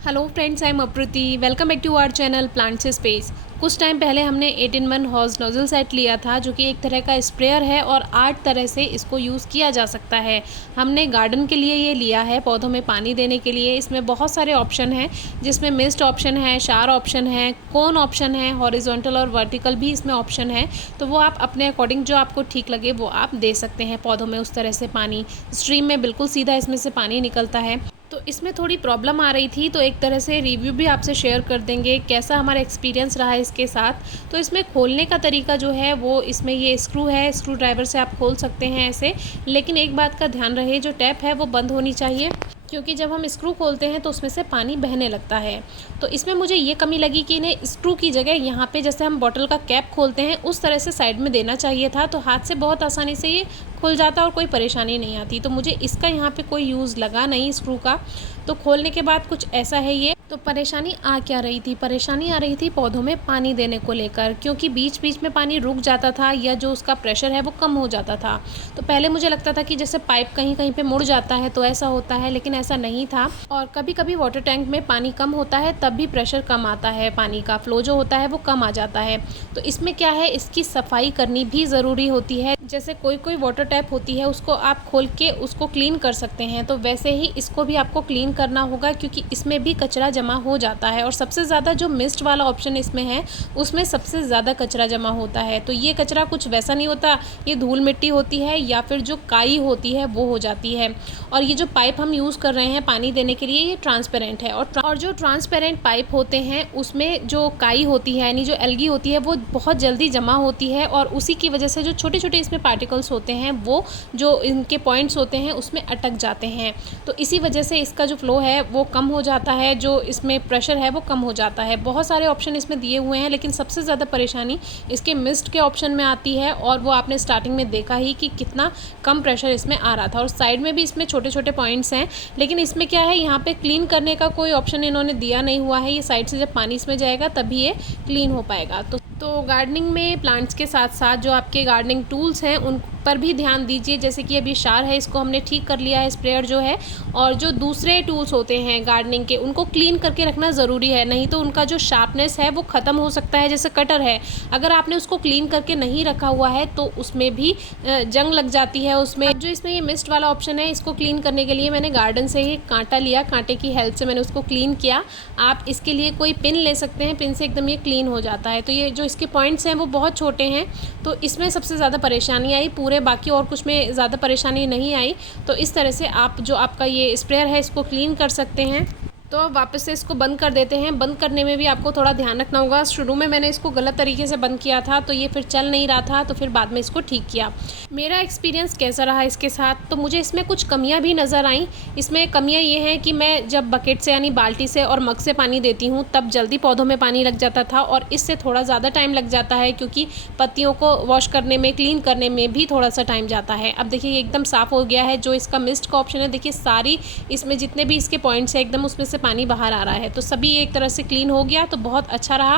Hello friends, I am Apruti. Welcome back to our channel plants space. कुछ time पहले हमने 8-in-1 हॉज nozzle set लिया था, जो कि एक तरह का स्प्रेयर है और 8 तरह से इसको यूज़ किया जा सकता है। हमने गार्डन के लिए ये लिया है, पौधों में पानी देने के लिए। इसमें बहुत सारे ऑप्शन हैं, जिसमें मिस्ट ऑप्शन है, शार ऑप्शन है, कोन ऑप्शन है, हॉरिजॉन्टल और वर्टिकल भी इसमें ऑप्शन है। तो वो आप अपने अकॉर्डिंग जो आपको ठीक लगे वो आप दे सकते हैं पौधों में। उस तरह से पानी स्ट्रीम में बिल्कुल सीधा इसमें से पानी निकलता है। तो इसमें थोड़ी प्रॉब्लम आ रही थी, तो एक तरह से रिव्यू भी आपसे शेयर कर देंगे कैसा हमारा एक्सपीरियंस रहा है इसके साथ। तो इसमें खोलने का तरीका जो है वो, इसमें ये स्क्रू है, स्क्रू ड्राइवर से आप खोल सकते हैं ऐसे। लेकिन एक बात का ध्यान रहे, जो टैप है वो बंद होनी चाहिए, क्योंकि जब हम स्क्रू खोलते हैं तो उसमें से पानी बहने लगता है। तो इसमें मुझे ये कमी लगी कि इन्हें स्क्रू की जगह यहाँ पे जैसे हम बॉटल का कैप खोलते हैं उस तरह से साइड में देना चाहिए था, तो हाथ से बहुत आसानी से ये खुल जाता और कोई परेशानी नहीं आती। तो मुझे इसका यहाँ पे कोई यूज़ लगा नहीं स्क्रू का। तो खोलने के बाद कुछ ऐसा है ये। तो परेशानी आ क्या रही थी? परेशानी आ रही थी पौधों में पानी देने को लेकर, क्योंकि बीच बीच में पानी रुक जाता था या जो उसका प्रेशर है वो कम हो जाता था। तो पहले मुझे लगता था कि जैसे पाइप कहीं कहीं पे मुड़ जाता है तो ऐसा होता है, लेकिन ऐसा नहीं था। और कभी कभी वाटर टैंक में पानी कम होता है तब भी प्रेशर कम आता है, पानी का फ्लो जो होता है वो कम आ जाता है। तो इसमें क्या है, इसकी सफाई करनी भी ज़रूरी होती है। जैसे कोई कोई वाटर टैप होती है उसको आप खोल के उसको क्लीन कर सकते हैं, तो वैसे ही इसको भी आपको क्लीन करना होगा, क्योंकि इसमें भी कचरा जमा हो जाता है। और सबसे ज़्यादा जो मिस्ट वाला ऑप्शन इसमें है उसमें सबसे ज़्यादा कचरा जमा होता है। तो ये कचरा कुछ वैसा नहीं होता, ये धूल मिट्टी होती है या फिर जो काई होती है वो हो जाती है। और ये जो पाइप हम यूज़ कर रहे हैं पानी देने के लिए, ये ट्रांसपेरेंट है। और जो ट्रांसपेरेंट पाइप होते हैं उसमें जो काई होती है, यानी जो एल्गी होती है, वो बहुत जल्दी जमा होती है। और उसी की वजह से जो छोटे छोटे इसमें पार्टिकल्स होते हैं वो जो इनके पॉइंट्स होते हैं उसमें अटक जाते हैं। तो इसी वजह से इसका जो फ्लो है वो कम हो जाता है, जो इसमें प्रेशर है वो कम हो जाता है। बहुत सारे ऑप्शन इसमें दिए हुए हैं, लेकिन सबसे ज़्यादा परेशानी इसके मिस्ट के ऑप्शन में आती है। और वो आपने स्टार्टिंग में देखा ही कि कितना कम प्रेशर इसमें आ रहा था। और साइड में भी इसमें छोटे छोटे पॉइंट्स हैं, लेकिन इसमें क्या है, यहाँ पे क्लीन करने का कोई ऑप्शन इन्होंने दिया नहीं हुआ है। ये साइड से जब पानी इसमें जाएगा तभी ये क्लीन हो पाएगा। तो गार्डनिंग में प्लांट्स के साथ साथ जो आपके गार्डनिंग टूल्स हैं उन पर भी ध्यान दीजिए। जैसे कि अभी शार है, इसको हमने ठीक कर लिया है, स्प्रेयर जो है। और जो दूसरे टूल्स होते हैं गार्डनिंग के, उनको क्लीन करके रखना ज़रूरी है, नहीं तो उनका जो शार्पनेस है वो ख़त्म हो सकता है। जैसे कटर है, अगर आपने उसको क्लीन करके नहीं रखा हुआ है तो उसमें भी जंग लग जाती है उसमें। जो इसमें ये मिस्ट वाला ऑप्शन है, इसको क्लीन करने के लिए मैंने गार्डन से ही कांटा लिया, कांटे की हेल्प से मैंने उसको क्लीन किया। आप इसके लिए कोई पिन ले सकते हैं, पिन से एकदम ये क्लीन हो जाता है। तो ये जो इसके पॉइंट्स हैं वो बहुत छोटे हैं, तो इसमें सबसे ज़्यादा परेशानी आई। पूरे बाकी और कुछ में ज़्यादा परेशानी नहीं आई। तो इस तरह से आप जो आपका ये स्प्रेयर है इसको क्लीन कर सकते हैं। तो अब वापस से इसको बंद कर देते हैं। बंद करने में भी आपको थोड़ा ध्यान रखना होगा। शुरू में मैंने इसको गलत तरीके से बंद किया था तो ये फिर चल नहीं रहा था, तो फिर बाद में इसको ठीक किया। मेरा एक्सपीरियंस कैसा रहा इसके साथ, तो मुझे इसमें कुछ कमियां भी नज़र आईं। इसमें कमियां ये हैं कि मैं जब बकेट से यानी बाल्टी से और मग से पानी देती हूँ तब जल्दी पौधों में पानी लग जाता था, और इससे थोड़ा ज़्यादा टाइम लग जाता है, क्योंकि पत्तियों को वॉश करने में, क्लीन करने में भी थोड़ा सा टाइम जाता है। अब देखिए एकदम साफ़ हो गया है। जो इसका मिस्ट का ऑप्शन है, देखिए सारी इसमें जितने भी इसके पॉइंट्स हैं एकदम उसमें से पानी बाहर आ रहा है। तो सभी एक तरह से क्लीन हो गया, तो बहुत अच्छा रहा।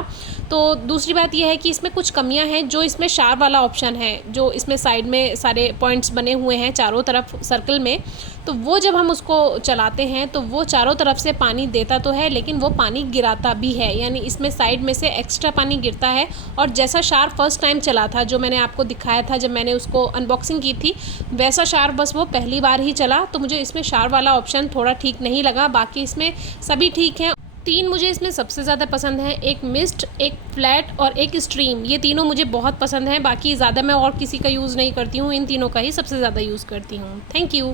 तो दूसरी बात यह है कि इसमें कुछ कमियां हैं। जो इसमें शार वाला ऑप्शन है, जो इसमें साइड में सारे पॉइंट्स बने हुए हैं चारों तरफ सर्कल में, तो वो जब हम उसको चलाते हैं तो वो चारों तरफ से पानी देता तो है, लेकिन वो पानी गिराता भी है, यानी इसमें साइड में से एक्स्ट्रा पानी गिरता है। और जैसा शार फर्स्ट टाइम चला था, जो मैंने आपको दिखाया था जब मैंने उसको अनबॉक्सिंग की थी, वैसा शार बस वो पहली बार ही चला। तो मुझे इसमें शार वाला ऑप्शन थोड़ा ठीक नहीं लगा। बाकी इसमें सभी ठीक हैं। 3 मुझे इसमें सबसे ज़्यादा पसंद हैं, एक मिस्ट, एक फ्लैट और एक स्ट्रीम। ये तीनों मुझे बहुत पसंद हैं। बाकी ज़्यादा मैं और किसी का यूज़ नहीं करती हूँ, इन तीनों का ही सबसे ज़्यादा यूज़ करती हूँ। Thank you.